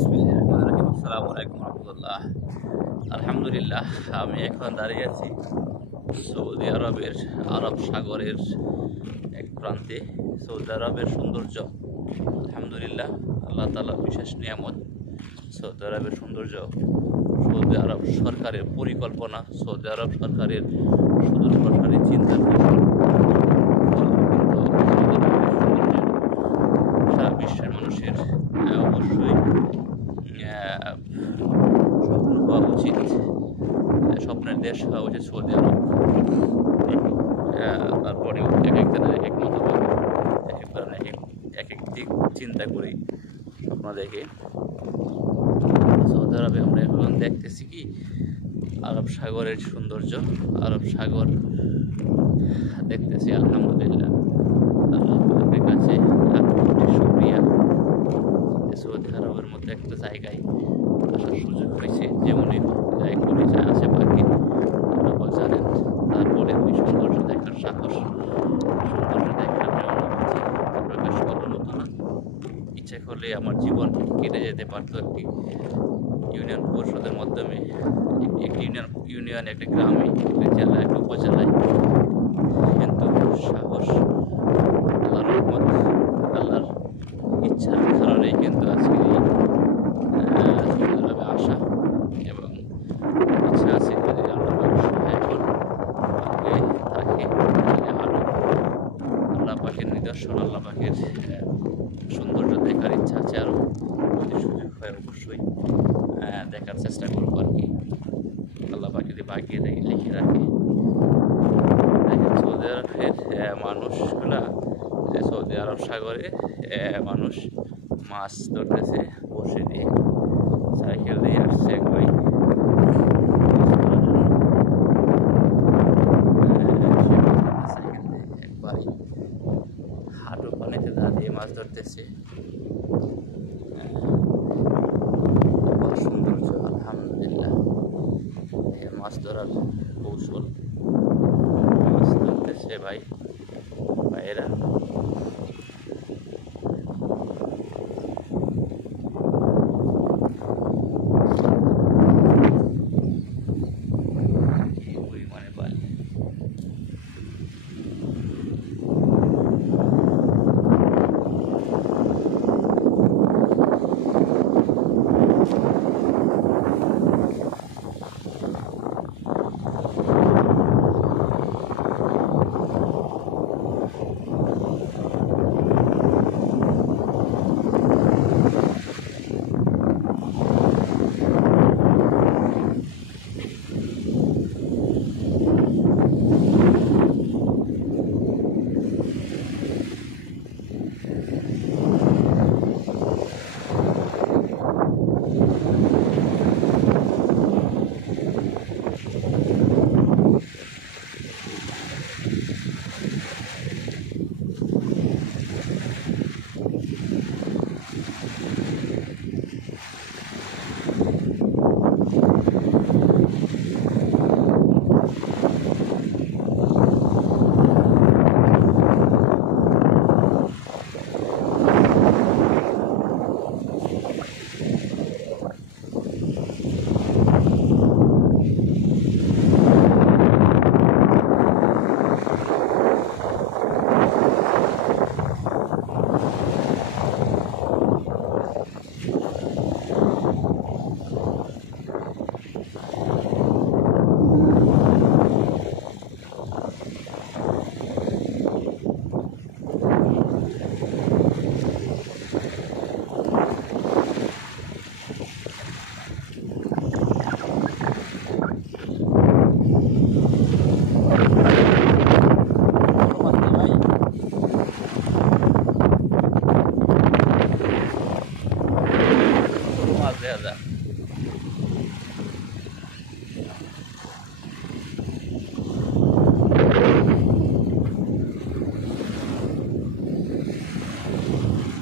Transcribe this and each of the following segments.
বিসমিল্লাহিররহমানিররহিম। আসসালামু আলাইকুম রহমতুল্লাহ। আলহামদুলিল্লাহ, আমি এখন দাঁড়িয়ে আছি সৌদি আরবের আরব সাগরের এক প্রান্তে। সৌদি আরবের সৌন্দর্য আলহামদুলিল্লাহ আল্লাহ তাআলা বিশেষ নিয়ামত। সৌদি আরবের সৌন্দর্য, সৌদি আরব সরকারের পরিকল্পনা, সৌদি আরব সরকারের সুদূর প্রসারী চিন্তা সারা বিশ্বের মানুষের অবশ্যই স্বপ্ন হওয়া উচিত, স্বপ্নের দেশ হওয়া উচিত সৌদি আরব। তারপরেও এক একজনের এক এক মতামত, এক একজনের এক এক দিক চিন্তা করি, স্বপ্ন দেখে। সৌদি আরবে আমরা এখন দেখতেছি কি আরব সাগরের সৌন্দর্য, আরব সাগর দেখতেছি। আলহামদুলিল্লাহ, আল্লাহর কাছে লাখ কোটি শুকরিয়া। সৌদি আরবের মতো একটা জায়গায় আসার সুযোগ হয়েছে। যেমনই যাই করে যায় আছে পাখি আপনারা জানেন, তারপরে ওই সৌন্দর্য দেখার সাহস, সৌন্দর্য দেখার অনুভূতি প্রকাশ করার মতো না। ইচ্ছা করলে আমার জীবন কেটে যেতে পারতো একটি ইউনিয়ন পরিষদের মাধ্যমে, একটি ইউনিয়ন, একটা গ্রামে, একটা জেলায়, একটা উপজেলায়। কিন্তু সাহস, আল্লাহর রহমত, আল্লাহর ইচ্ছার কারণেই কিন্তু আজকে সৌদি আরবে আসা। এবং ইচ্ছা আছে যদি আল্লাহ সহায় হন থাকে তাহলে আরও আল্লাহ পাকের নিদর্শন, আল্লাহ পাকের সৌন্দর্য দেখার ইচ্ছা আছে। আরও যদি সুযোগ হয় অবশ্যই দেখার চেষ্টা করবো আর কি। আল্লাহ পাক যদি বাগিয়ে লিখে রাখে। দেখেন সৌদি আরবের মানুষগুলা, সৌদি আরব সাগরে মানুষ মাছ ধরতেছে বসে দিয়ে, সাইকেল দিয়ে আসছে কই সাইকেল দিয়ে একবারই হাঁটু পানিতে দাঁড়িয়ে মাছ ধরতেছে। সৌন্দর্য আলহামদুলিল্লাহ, মাছ ধরার কৌশল, মাছ ধরতেছে ভাইয়েরা।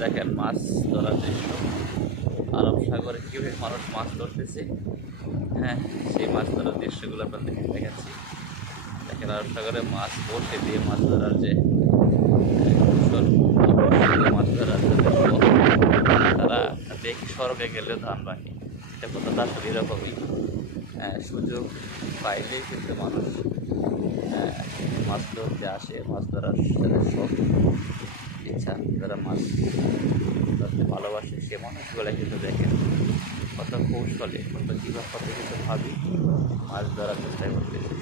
দেখেন মাছ ধরার দৃশ্য, আরব সাগরে কীভাবে মানুষ মাছ ধরতেছে। সেই মাছ ধরার দৃশ্যগুলো আপনাদের দেখাচ্ছি। দেখেন আরব সাগরে মাছ বসে দিয়ে মাছ ধরার যে কৌশল, মাছ ধরার যে তারা দেখে স্বর্গে গেলেও ধান বাকি, এটা কথাটা আসলে এরকমই। সুযোগ পাইলেই কিন্তু মানুষ মাছ ধরতে আসে, মাছ ধরার তাদের শখ ইচ্ছা, যারা মাছ ধরতে ভালোবাসে সে মানুষগুলো কিন্তু দেখেন কত কৌশলে, কত কীভাবে, কত কিছু ভাবি মাছ ধরার চেষ্টা করতেছে।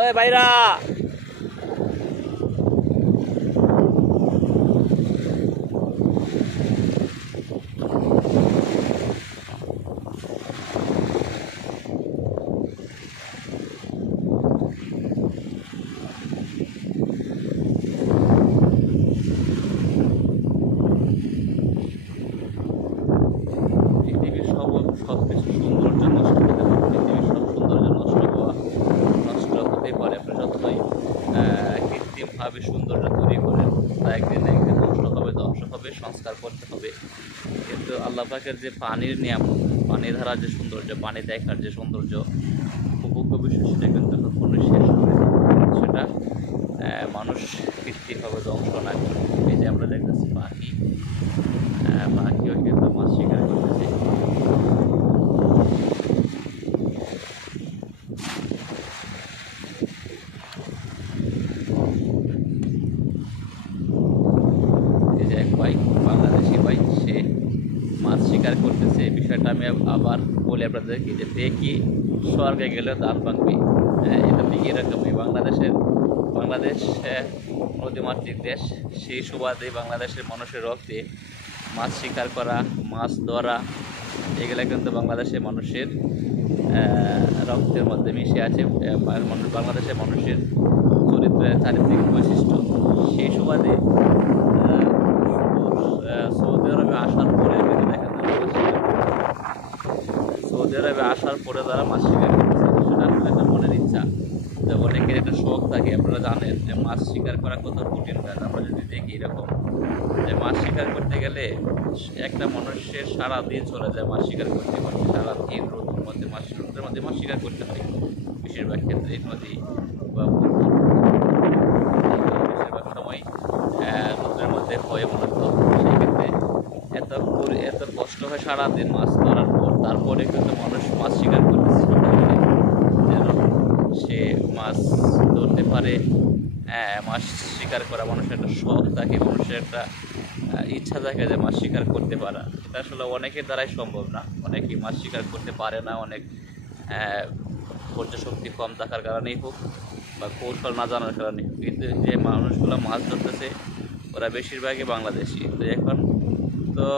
ওই ভাইরা, পৃথিবীর সব কিছু সৌন্দর্য নষ্ট হতে পারে, পৃথিবীর সব সৌন্দর্য নষ্ট হতে পারে। আপনি যতই কৃত্রিমভাবে সৌন্দর্য তৈরি করেন, তা একদিন নষ্ট হবে, ধ্বংস হবে, সংস্কার করতে হবে। কিন্তু আল্লাহ পাকের যে পানির নিয়ামত, পানি ধারার যে সৌন্দর্য, পানি দেখার যে সৌন্দর্য, উপভোগ্য বিষয়, সেটা কিন্তু কখনোই শেষ হবে না। সেটা মানুষ কৃত্রিমভাবে ধ্বংস না করে। এই যে আমরা দেখতেছি পাখিও কিন্তু মাছ শিকার করতেছে। এই যে এক ভাই, বাংলাদেশি ভাই, সে মাছ শিকার করতেছে। এই বিষয়টা আমি আবার বলি আপনাদেরকে, যে দেখি স্বর্গে গেলেও দান ভাঙবে। এটা ঠিক এরকমই। বাংলাদেশ নদীমাতৃক দেশ, সেই সুবাদে বাংলাদেশের মানুষের রক্তে মাছ শিকার করা, মাছ ধরা, এগুলো কিন্তু বাংলাদেশের মানুষের রক্তের মধ্যে মিশে আছে। বাংলাদেশের মানুষের চারিত্রিক বৈশিষ্ট্য। সেই সুবাদে সৌদি আরবে আসার পরে কিন্তু দেখেন, সৌদি আরবে আসার পরে তারা মাছ শিকার করতেছে। সেটা আসলে একটা মনের ইচ্ছা, যে অনেকের একটা শখ থাকে। আপনারা জানেন যে মাছ শিকার করা কত কঠিন কাজ। আমরা যদি দেখি এরকম, যে মাছ শিকার করতে গেলে একটা মানুষের সারাদিন চলে যায় মাছ শিকার করতে করতে। সারাদিন রোদের মধ্যে মাছ শিকার করতে হয়। বেশিরভাগ ক্ষেত্রে নদী বা বেশিরভাগ সময় রোদের মধ্যে হয় মূলত। সেক্ষেত্রে এত কষ্ট হয় সারাদিন মাছ ধরার পর, তারপরে কিন্তু মানুষ মাছ শিকার করতেছে যেন সে মাছ ধরতে পারে। মাছ শিকার করা মানুষের একটা শখ থাকে, মানুষের একটা ইচ্ছা থাকে যে মাছ শিকার করতে পারা। এটা আসলে অনেকের দ্বারাই সম্ভব না, অনেকেই মাছ শিকার করতে পারে না। অনেক ধৈর্য শক্তি কম থাকার কারণেই হোক বা কৌশল না জানার কারণেই হোক। কিন্তু যে মানুষগুলো মাছ ধরতেছে ওরা বেশিরভাগই বাংলাদেশি। তো এখন তো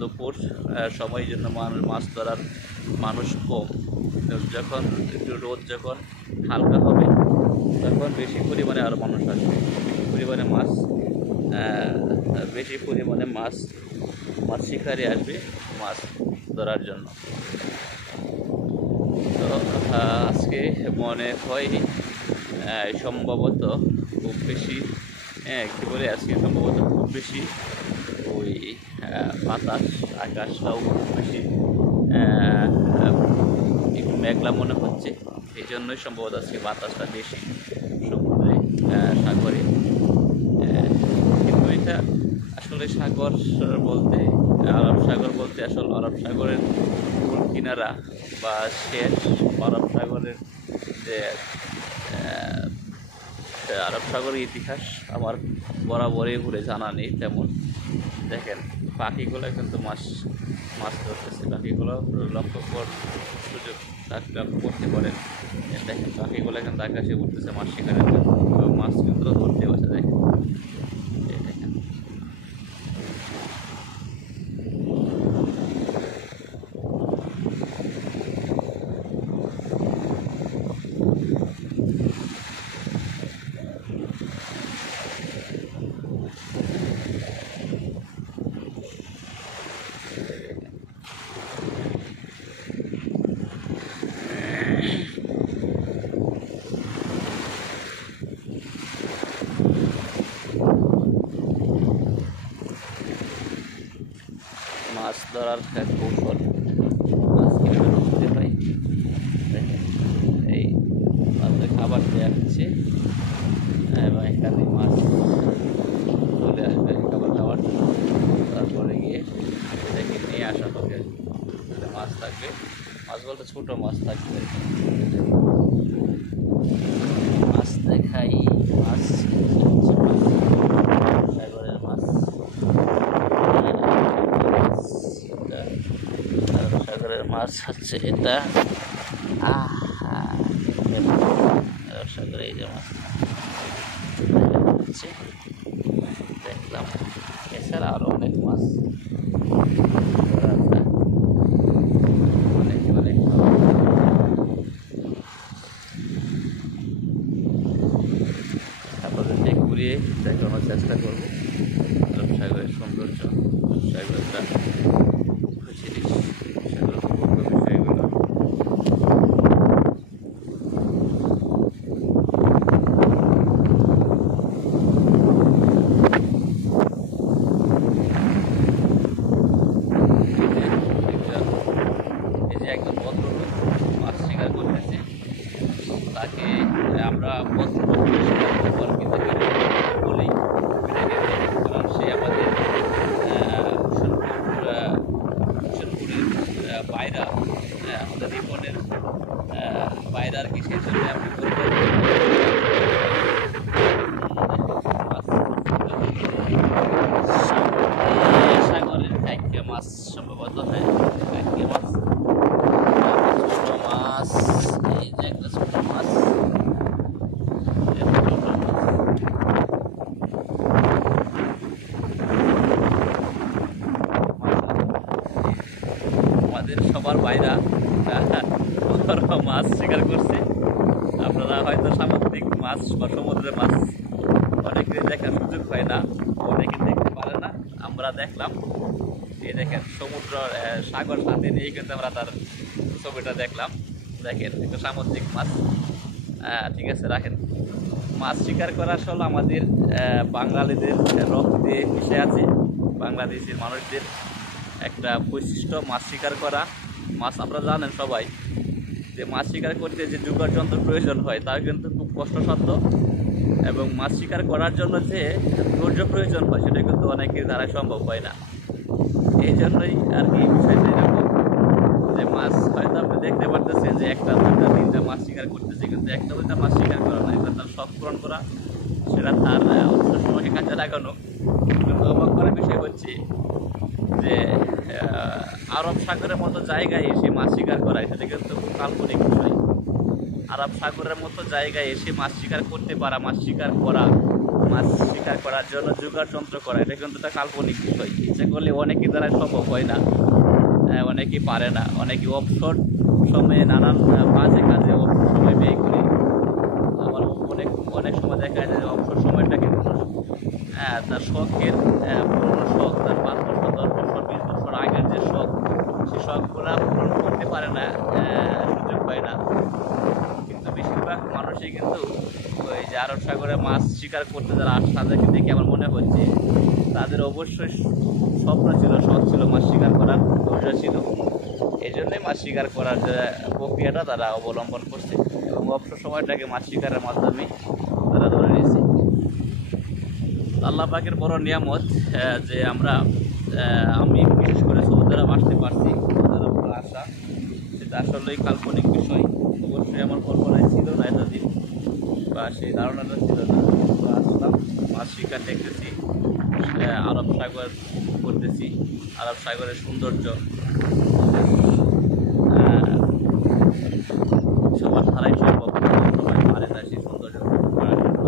দুপুর সময়ের জন্য মাছ ধরার মানুষ কম। যখন একটু রোদ যখন হালকা হবে, তখন বেশি পরিমাণে আরও মানুষ আসবে, বেশি পরিমাণে মাছ শিকারি আসবে মাছ ধরার জন্য। তো আজকে মনে হয় সম্ভবত খুব বেশি, কী বলে, আজকে সম্ভবত খুব বেশি ওই বাতাস, আকাশটাও খুব বেশি একটু মেঘলা মনে হচ্ছে। এই জন্যই সম্ভবত আজকে বাতাসটা বেশি সমুদ্রে, সাগরে। কিন্তু এটা আসলে সাগর বলতে, আরব সাগর বলতে আসলে আরব সাগরের কিনারা বা শেষ, আরব সাগরের যে আরব সাগরের ইতিহাস আমার বরাবরই ঘুরে জানা নেই তেমন। দেখেন পাখিগুলো কিন্তু মাছ ধরতেছে। পাখিগুলো লক্ষ্য সুযোগ থাকলে করতে পারেন। দেখেন পাখিগুলো কিন্তু আকাশে উঠতেছে মাছ শিকারের জন্য, মাছ কিন্তু ধরতে পারছে। দেখেন দেখেন মাছ ধরার এক কৌশল। মাছ কীভাবে ধরতে হয় দেখেন, এই মাছের খাবার দেওয়া হচ্ছে এবং এখানে মাছ ছোট মাছ থাকবে। মাছ দেখাই, মাছ সাগরের মাছ, সাগরের মাছ হচ্ছে এটা। সাগরে এই যে মাছ দেখলাম, এছাড়া আরো অনেক মাছ, অনেক অনেক আপনাদেরকে ঘুরিয়ে দেখানোর চেষ্টা করবো আরব সাগরের সৌন্দর্য, সাগরটা জিনিস, সাগরের বিষয়গুলো। একজন ভদ্রলোক মাছ শিকার করতেছে, তাকে আমরা ভদ্রলোক বলি, কারণ সে আমাদের হোসেনপুরের বাইরা, আমাদের রিপনের বাইরে আর কি, সেই জন্য আপনি সাগরের কাইকিয়া মাছ সম্ভবত, হয় কাইকিয়া মাছ, মাছ এই যে একটা ছোট মাছ, আমাদের সবার বাইরা মাছ শিকার করছে। আপনারা হয়তো সামুদ্রিক মাছ বা সমুদ্রের মাছ অনেকে দেখার সুযোগ হয় না, অনেকে দেখতে পারে না, আমরা দেখলাম। এই দেখেন সমুদ্র সাগর সাথে নিয়ে কিন্তু আমরা তার ছবিটা দেখলাম। দেখেন একটা সামুদ্রিক মাছ, ঠিক আছে রাখেন। মাছ শিকার করা আসলে আমাদের বাঙালিদের রক্তে মিশে আছে, বাংলাদেশের মানুষদের একটা বৈশিষ্ট্য মাছ শিকার করা। মাছ আপনারা জানেন সবাই যে মাছ শিকার করতে যে যোগাড় যন্ত্র প্রয়োজন হয় তা কিন্তু খুব কষ্টসাধ্য, এবং মাছ শিকার করার জন্য যে ধৈর্য প্রয়োজন হয় সেটা কিন্তু অনেকের দ্বারা সম্ভব হয় না। এই জন্যই আর কি বিষয়টা এরকম যে মাছ হয়তো আপনি দেখতে পারতেছেন যে একটা দুটা তিনটা মাছ শিকার করতেছে, কিন্তু একটা দুটা মাছ শিকার করা না, এটা তার শখ পূরণ করা, সেটা তার অবসর সময়কে কাজে লাগানো। কিন্তু অবাক করার বিষয় হচ্ছে যে আরব সাগরের মতো জায়গায় এসে মাছ শিকার করা, সেটা কিন্তু খুব কাল্পনিক বিষয়। আরব সাগরের মতো জায়গায় এসে মাছ শিকার করতে পারা, মাছ শিকার করার জন্য যোগাড় যন্ত্র করা, এটা কিন্তু একটা কাল্পনিক বিষয়। ইচ্ছে করলে অনেকের দ্বারা সম্ভব হয় না, অনেকেই পারে না, অনেকে অবসর সময়ে নানান বাজে কাজে অবসর সময় ব্যয় করে। আবার অনেক সময় দেখা যায় যে অবসর সময়টাকে তার শখের পুরোনো শখ, তার 5 বছর 10 বছর 20 বছর আগের যে শখ, সে শখগুলা পূরণ করতে পারে না, সুযোগ পায় না। কিন্তু বেশিরভাগ মানুষই কিন্তু ওই যে আরব সাগরে মাছ শিকার করতে যারা আসে তাদেরকে দেখে আমার মনে হচ্ছে তাদের অবশ্যই স্বপ্ন ছিল, শখ ছিল মাছ শিকার করার, ধৈর্য ছিল। এই জন্যই মাছ শিকার করার যে প্রক্রিয়াটা তারা অবলম্বন করছে, এবং অবসর সময়টাকে মাছ শিকারের মাধ্যমে তারা ধরে নিয়েছে। আল্লাহ পাকের বড় নিয়ামত যে আমি বিশেষ করে সৌদি আরব আসতে পারছি, সৌদি আরব আসা সেটা আসলেই কাল্পনিক বিষয়। অবশ্যই আমার কল্পনায় ছিল না এতদিন, বা সেই ধারণাটা ছিল না। তো আসলাম, মাছ শিকার দেখতেছি, আরব সাগর করতেছি, আরব সাগরের সৌন্দর্য সবার ধারাই সম্ভব, সবাই পারে না সেই সৌন্দর্য করার জন্য।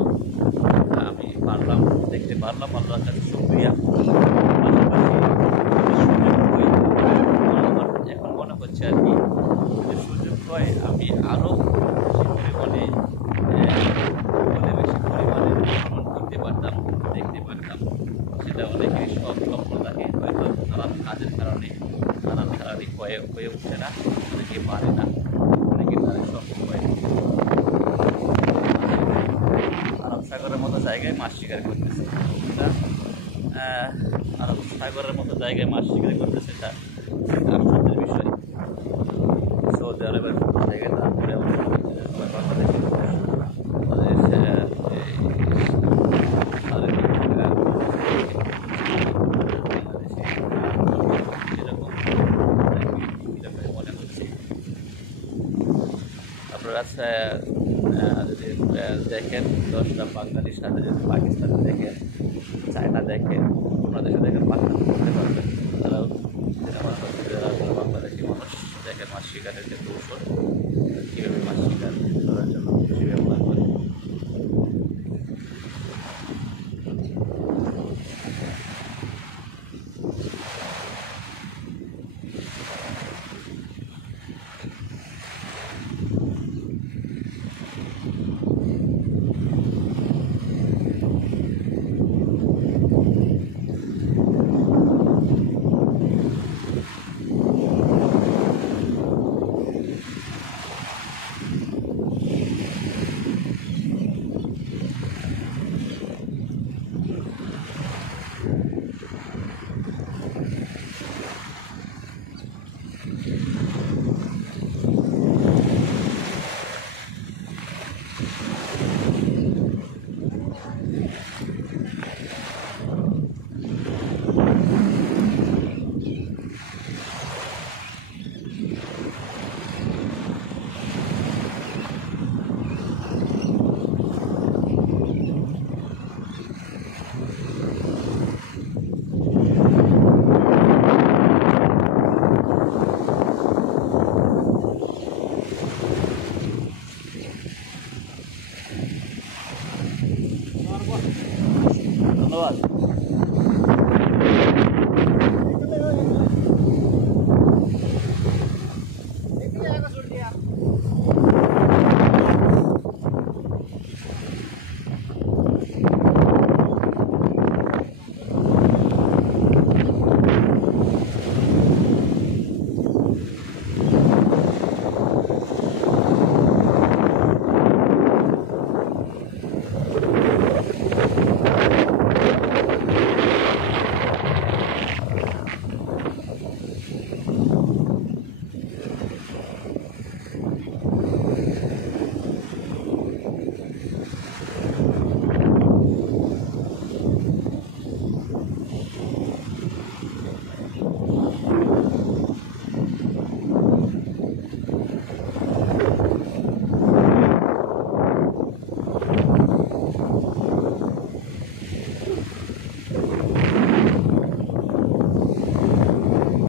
আমি পারলাম, দেখতে পারলাম, আল্লাহর কাছে শুকরিয়া। আমার এখন মনে হচ্ছে আর কি, যদি সুযোগ হয় আমি আরও বেশি পরিমাণে ভ্রমণ করতে পারতাম, দেখতে পারতাম। সেটা অনেকেরই স্বপ্ন থাকে, হয়তো নানান কাজের কারণে হয়ে উঠছে না, অনেকে পারে না, অনেকে তাদের সম্ভব হয় না। আরব সাগরের মতো জায়গায় মাছ শিকার করতেছে, আরব সাগরের মতো জায়গায় মাছ শিকার করতেছে, এটা আশ্চর্যের বিষয়। সৌদি আরবের মতো জায়গায় তারপরে যদি দেখেন 10টা বাঙালির সাথে যদি পাকিস্তানে দেখেন, চায়না দেখেন, অন্য দেশে দেখেন, পাকিস্তান করতে পারবেন। তারাও সিনেমা করতে, যারা বাংলাদেশি মানুষ দেখেন মাছ শিকারের যে কৌশল, কীভাবে মাছ শিকার করার জন্য খুশি ব্যবহার করে। ধন্যবাদ।